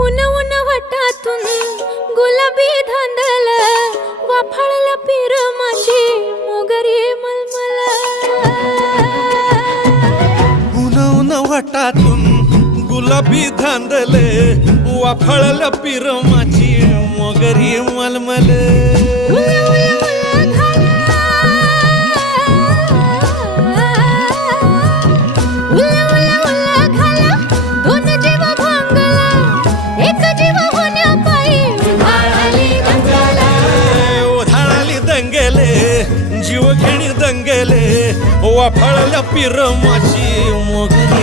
उन उन वटातून गुलाबी धांदल वाफाळला पीर माझी मोगरी मलमल उन उन वटातून गुलाबी धांदले वाफाळला पीर माझी मोगरी मलमल जीव घेणी दंगेले वाफाळल्या पीर माझी मोगरी